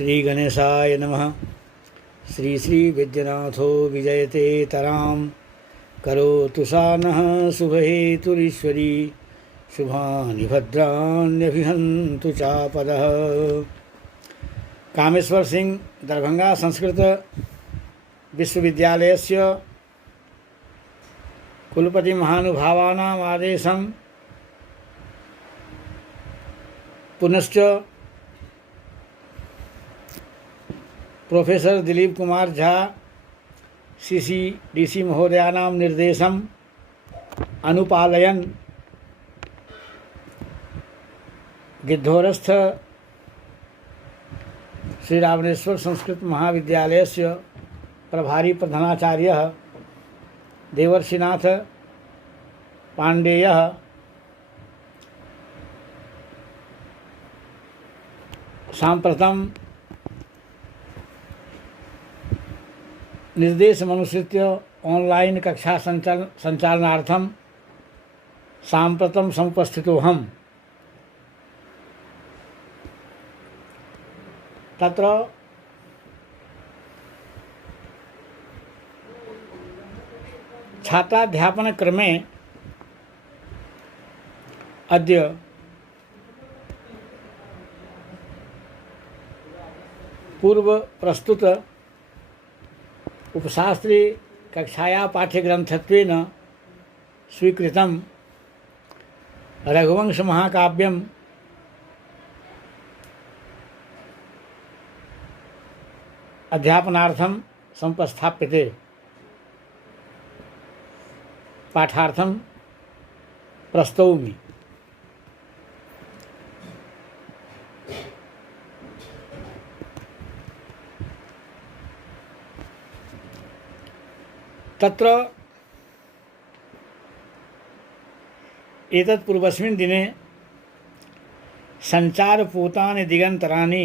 श्री गणेशाय नमः। श्री श्री विद्यनाथो विजयते तराम करोतु सा नः शुभहेतुरीश्वरी शुभानि भद्राण्यभिहन्तु चापदः। कामेश्वर सिंह दरभंगा संस्कृत विश्वविद्यालयस्य कुलपति महानुभावानाम् आदेशं पुनश्च प्रोफेसर दिलीप कुमार झा CCDC महोदयानां निर्देशं अनुपालयन् गिद्धोरस्थ श्री रावणेश्वर संस्कृत महाविद्यालयस्य प्रभारी प्रधानाचार्यः देवर्षिनाथ पाण्डेयः साम्प्रतं निर्देशमनुसृत्य ऑनलाइन कक्षा संचालनार्थं साम्प्रतं समुपस्थितोऽहम्। तत्र छात्राध्यापनक्रमे अद्य पूर्व प्रस्तुत उपशास्त्री कक्षाया पाठ्यग्रंथत्वेन स्वीकृतं रघुवंश महाकाव्यं अध्यापनार्थं समुपस्थाप्यते। पाठार्थं प्रस्तौमि। तत्र एतत् पूर्वस्मिन् दिने संचारपूतानि दिगन्तराणि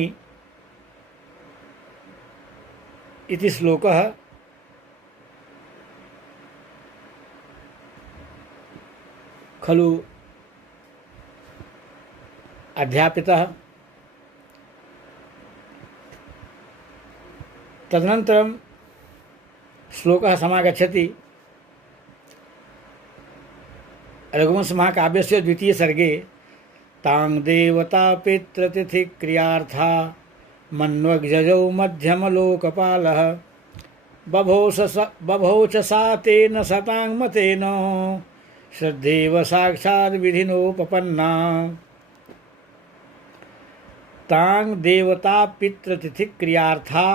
इति श्लोकः खलु अध्यापितः। तदनन्तरं श्लोकः समागच्छति रघुवंश महाकाव्यस्य द्वितीय सर्गे तां देवता पितृतिथि क्रियार्था मन्वग्जजौ मध्यमलोकपालः बभौ च सा तेन शताङ्मतेन श्रद्धेव साक्षात् विधिनोपपन्ना। तां देवता पितृतिथि क्रियार्था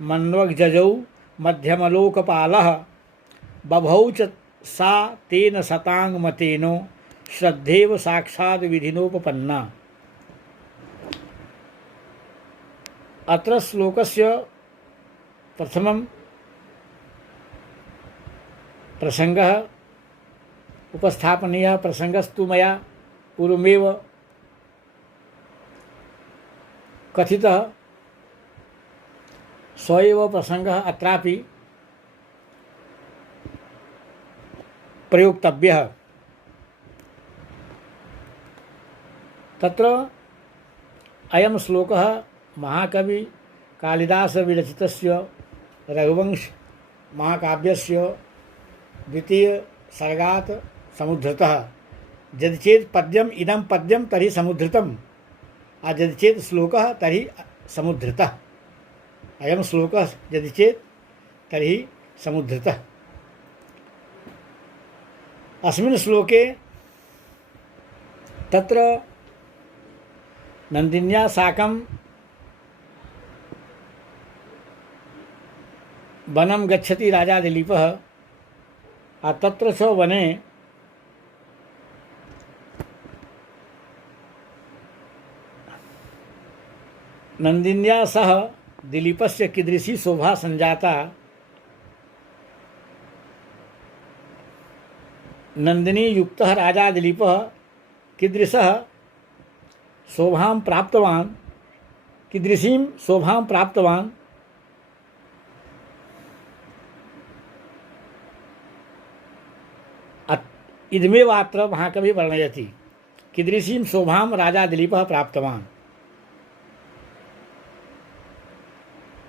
मन्वग्जजौ मध्यमलोकपालः बभौ च सा तेन शताङ्मतेन श्रद्धेव साक्षात् विधिनोपपन्ना। अत्र श्लोकस्य प्रथमं प्रसंगः उपस्थापनीयः। प्रसंगस्तु मया पूर्वमेव कथितः, स एव प्रसंगः अत्रापि प्रयोक्तव्यः। तत्र अयं श्लोकः महाकवि कालिदास विरचितस्य रघुवंश महाकाव्यस्य द्वितीय सर्गात् समुद्धृतः। यदि चेत् पद्यम् इदं पद्यं तर्हि समुद्धृतम्, यदि चेत् श्लोकः तर्हि समुद्धृतः। अयं श्लोकः यदि चेत् तर्हि समुद्धृतः। अस्मिन् श्लोके तत्र नन्दिन्या साकं वनं गच्छति राजा दिलीपः। तत्र च वने नन्दिन्या सह दिलीपस्य कीदृशी शोभा संजाता। नंदिनी युक्तः राजा दिलीपः कीदृशः शोभां प्राप्तवान्, कीदृशीं शोभां प्राप्तवान्। इदमेव अत्र महाकवि वर्णयति कीदृशीं शोभां राजा दिलीपः प्राप्तवान्।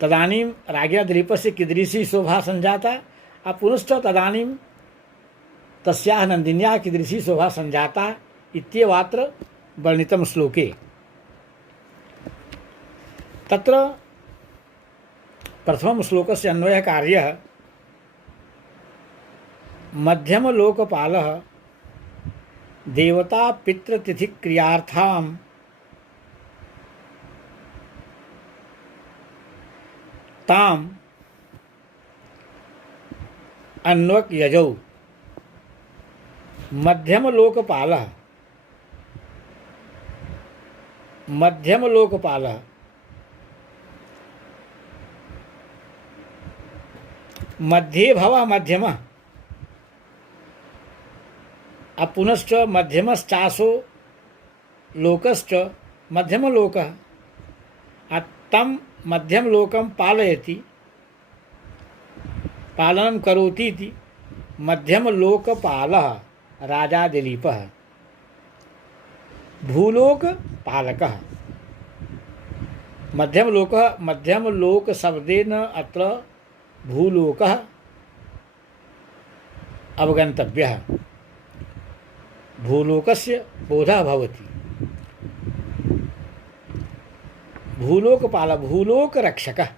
तदानीं राज्ञा दिलीपस्य कीदृशी शोभा संजाता पुनश्च तदानीं तस्याः नन्दिन्याः कीदृशी शोभा संजाता इत्येवात्र वर्णितं श्लोके। तत्र प्रथमं श्लोकस्य अन्वयः कार्यः मध्यमलोकपालः देवता पितृतिथिक्रियार्थां ताम अन्वक यजौ। मध्यमलोकपालः मध्ये भव मध्यमः पुनश्च मध्यमश्चासो लोकश्च मध्यमलोकः तं मध्यमलोकं पालयति पालनं करोति इति मध्यमलोकपालः राजा दिलीपः। भूलोकपालकः मध्यमलोक शब्देन अत्र भूलोकः अवगन्तव्यः। भूलोकस्य बोधः भवति। भूलोकपाल भूलोकरक्षकः।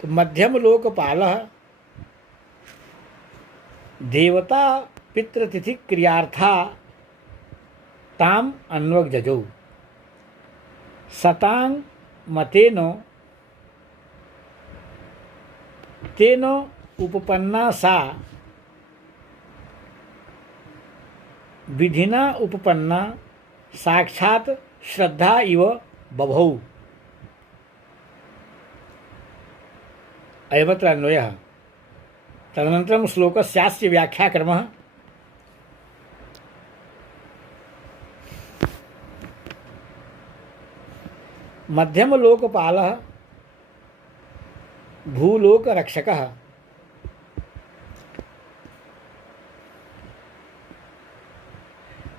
तो मध्यमलोकपालः देवता पितृतिथि क्रियार्था ताम अन्वक जजौ। सतांग मतेन तेन उपपन्ना सा विधिना उपपन्ना साक्षात् श्रद्धा इव बभौ। अयमत्र अन्वयः। तदनन्तरं श्लोकस्यास्य व्याख्याक्रमः। मध्यमलोकपालः भूलोकरक्षकः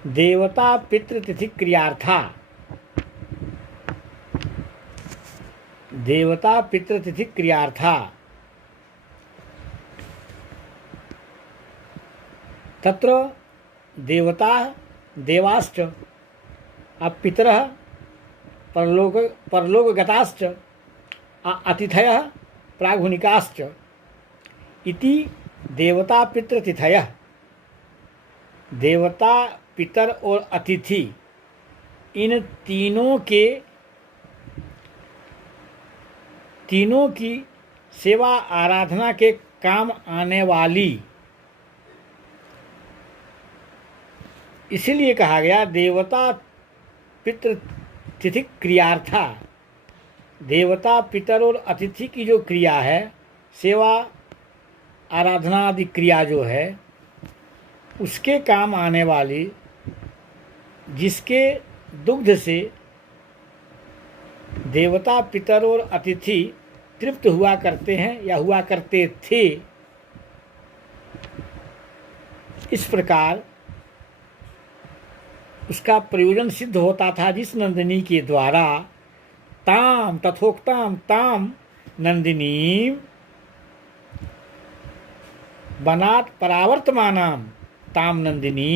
देवता पितृतिथि क्रियार्था तत्र देवता देवाश्च पितरः परलोकगताश्च अतिथयः प्रागुनिकाश्च इति देवता पितृतिथयः। देवता पितर और अतिथि इन तीनों की सेवा आराधना के काम आने वाली, इसीलिए कहा गया देवता पितृतिथि क्रियार्था। देवता पितर और अतिथि की जो क्रिया है, सेवा आराधना आदि क्रिया जो है, उसके काम आने वाली, जिसके दुग्ध से देवता पितर और अतिथि तृप्त हुआ करते हैं या हुआ करते थे। इस प्रकार उसका प्रयोजन सिद्ध होता था जिस नंदिनी के द्वारा ताम तथोक्ताम ताम नंदिनी बनात परावर्तमानाम ताम नंदिनी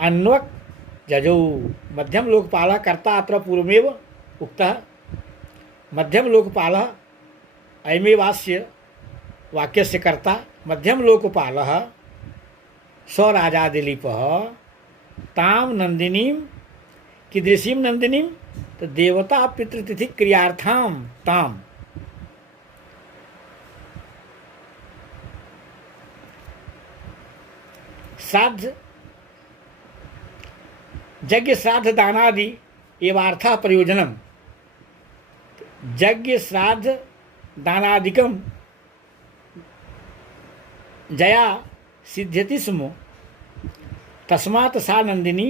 अन्वक जजौ। मध्यम लोकपालः कर्ता अत्र पूर्वमेव उक्तः। मध्यम लोकपालः अयमेवास्य वाक्यस्य कर्ता। मध्यम लोकपालः स राजा दिलीपः ताम नंदिनीं कीदृशीं नंदिनीं तो देवता पितृतिथि क्रियार्थां ताम श्राद्ध यज्ञ श्राद्ध दानादि एवार्थः प्रयोजनम। यज्ञ श्राद्ध दानादिकम जया सिद्ध्यति स्म तस्मात् सा नंदिनी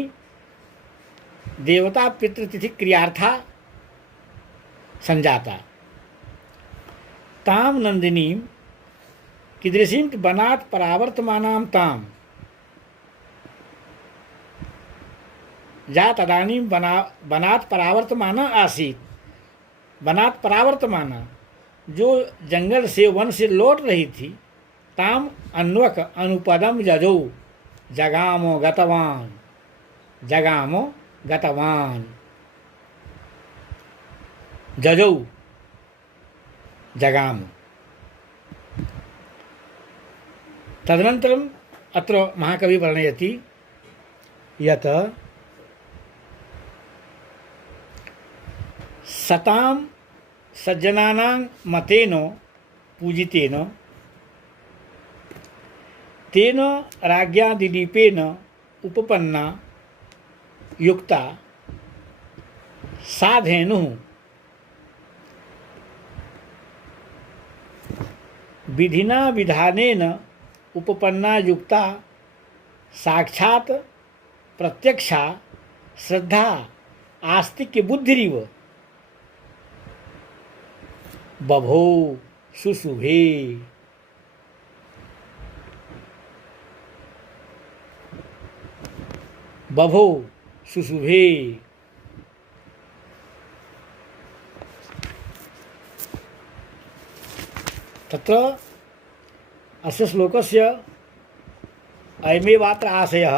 देवता पितृतिथि क्रियार्था संजाता। ताम नंदिनी कीदृशीं बनात परावर्तमानां ताम या तदानीं बनात परावर्तमाना आसीत् वनात् परावर्तमाना, जो जंगल से वन से लौट रही थी, ताम अन्वक अनुपदम जजौ जगामो गतवान, जगामो गतवान, जजौ जगाम। तदनन्तरम् अत्र महाकवि वर्णयति यत् सतां सज्जनानां मतेन पूजितेन तेन राज्ञा दिलीपेन उपपन्ना युक्ता सा धेनुः विधिना विधानेन उपपन्ना युक्ता साक्षात् प्रत्यक्षा श्रद्धा आस्तिक्य बुद्धिरिव बभो सुशुभे। बभो सुशुभे। तत्र अस्य श्लोकस्य अयमेवात्र आशयः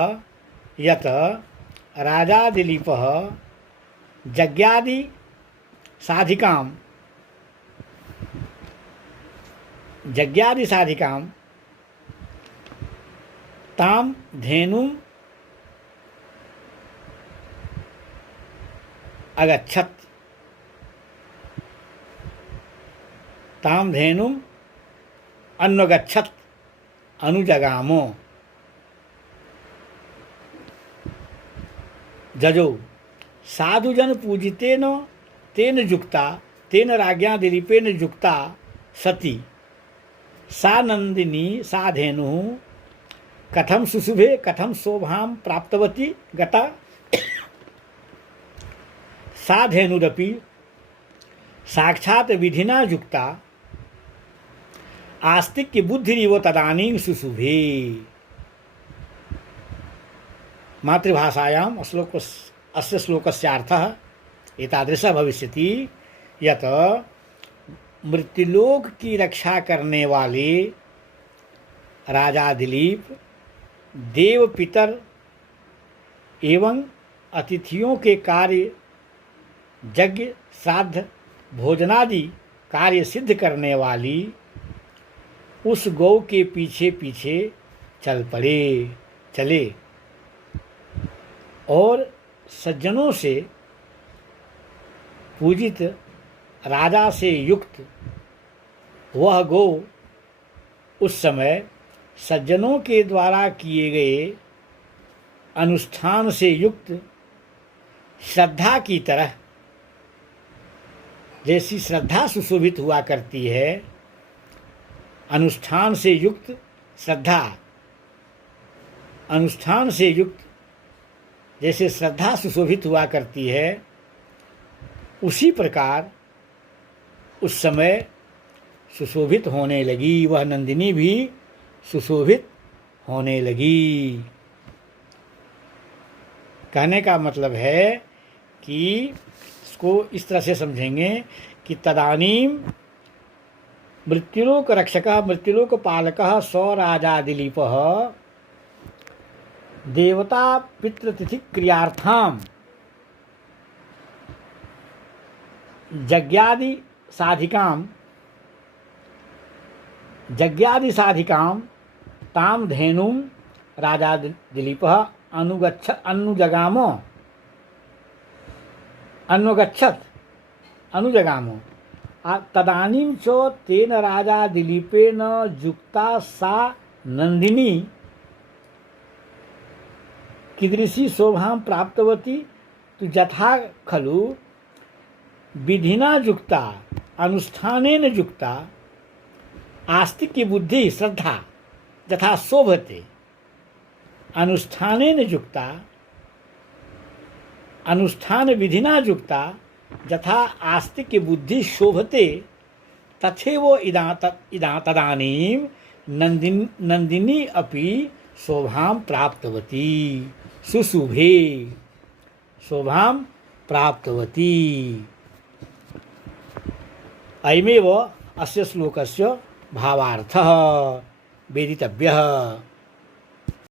यत् राजा दिलीपः यज्ञादि साधिकां तां धेनुम् अगच्छत्, तां धेनुम् अन्वगच्छत् अनुजगामो जजो साधुजन पूजितेन तेन युक्ता तेन राज्ञा दिलीपेन युक्ता सती सा नंदिनी सा धेनुः कथम सुशुभे कथम शोभां प्राप्तवती गता। सा धेनुरपि साक्षात् विधिना युक्ता आस्तिक्य बुद्धिरिव तदानीं सुशुभे। मातृभाषायाम् अस्य श्लोकस्यार्थः एतादृशः भविष्यति यत् मृत्युलोक की रक्षा करने वाले राजा दिलीप देव पितर एवं अतिथियों के कार्य यज्ञ श्राद्ध भोजनादि कार्य सिद्ध करने वाली उस गौ के पीछे पीछे चले और सज्जनों से पूजित राजा से युक्त वह गौ उस समय सज्जनों के द्वारा किए गए अनुष्ठान से युक्त श्रद्धा की तरह, जैसी श्रद्धा सुशोभित हुआ करती है, अनुष्ठान से युक्त श्रद्धा, अनुष्ठान से युक्त जैसे श्रद्धा सुशोभित हुआ करती है, उसी प्रकार उस समय सुशोभित होने लगी। वह नंदिनी भी सुशोभित होने लगी। कहने का मतलब है कि इसको इस तरह से समझेंगे कि तदानीम मृत्युलोक रक्षकः मृत्युलोक पालकः स राजा दिलीपः देवता पितृतिथि क्रियार्थां यज्ञादि साधिकां ताम धेनुं राजा दिलीपः अनुजगामो तदानीं च तेन राजा दिलीपेन युक्ता सा नंदिनी कीदृशी शोभां प्राप्तवती तो यथा खलु विधिना युक्ता अनुष्ठानेन युक्ता आस्तिक्य बुद्धि श्रद्धा यथा शोभते अनुष्ठानेन युक्ता अनुष्ठान विधिना युक्ता यथा आस्तिक्य बुद्धि शोभते तथैव तदानीं नंदिनी अपि शोभां प्राप्तवती सुशुभे शोभां प्राप्तवती। अयमेव अस्य श्लोकस्य भावार्थः वेदितव्यः।